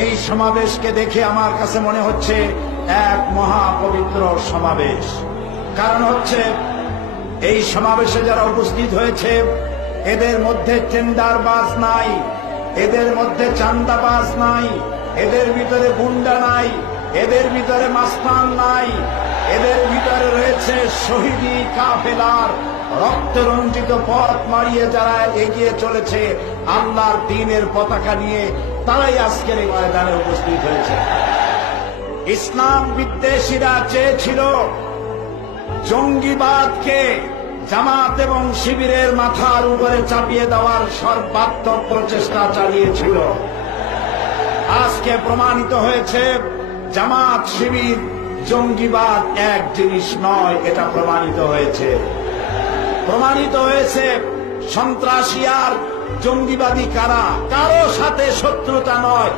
এই সমাবেশকে দেখে আমার কাছে মনে হচ্ছে এক মহাপবিত্র সমাবেশ। কারণ হচ্ছে এই সমাবেশে যারা উপস্থিত হয়েছে এদের মধ্যে টেন্ডারবাজ নাই, এদের মধ্যে চাঁদাবাজ নাই, এদের ভিতরে গুন্ডা নাই, এদের ভিতরে মাস্তান নাই, এদের ভিতরে রয়েছে শহীদি কাফেলার রক্তরঞ্জিত পথ মারিয়ে যারা এগিয়ে চলেছে আল্লাহর দ্বীনের পতাকা নিয়ে, তারাই আজকের এই ময়দানে উপস্থিত হয়েছে। ইসলাম বিদ্বেষীরা চেয়েছিল জঙ্গিবাদকে জামাত এবং শিবিরের মাথার উপরে চাপিয়ে দেওয়ার সর্বাত্মক প্রচেষ্টা চালিয়েছিল। আজকে প্রমাণিত হয়েছে জামাত শিবির জঙ্গিবাদ এক জিনিস নয়, এটা প্রমাণিত হয়েছে। প্রমাণিত হয়েছে সন্ত্রাসী আর জঙ্গিবাদী কারা কারো সাথে শত্রুতা নয়।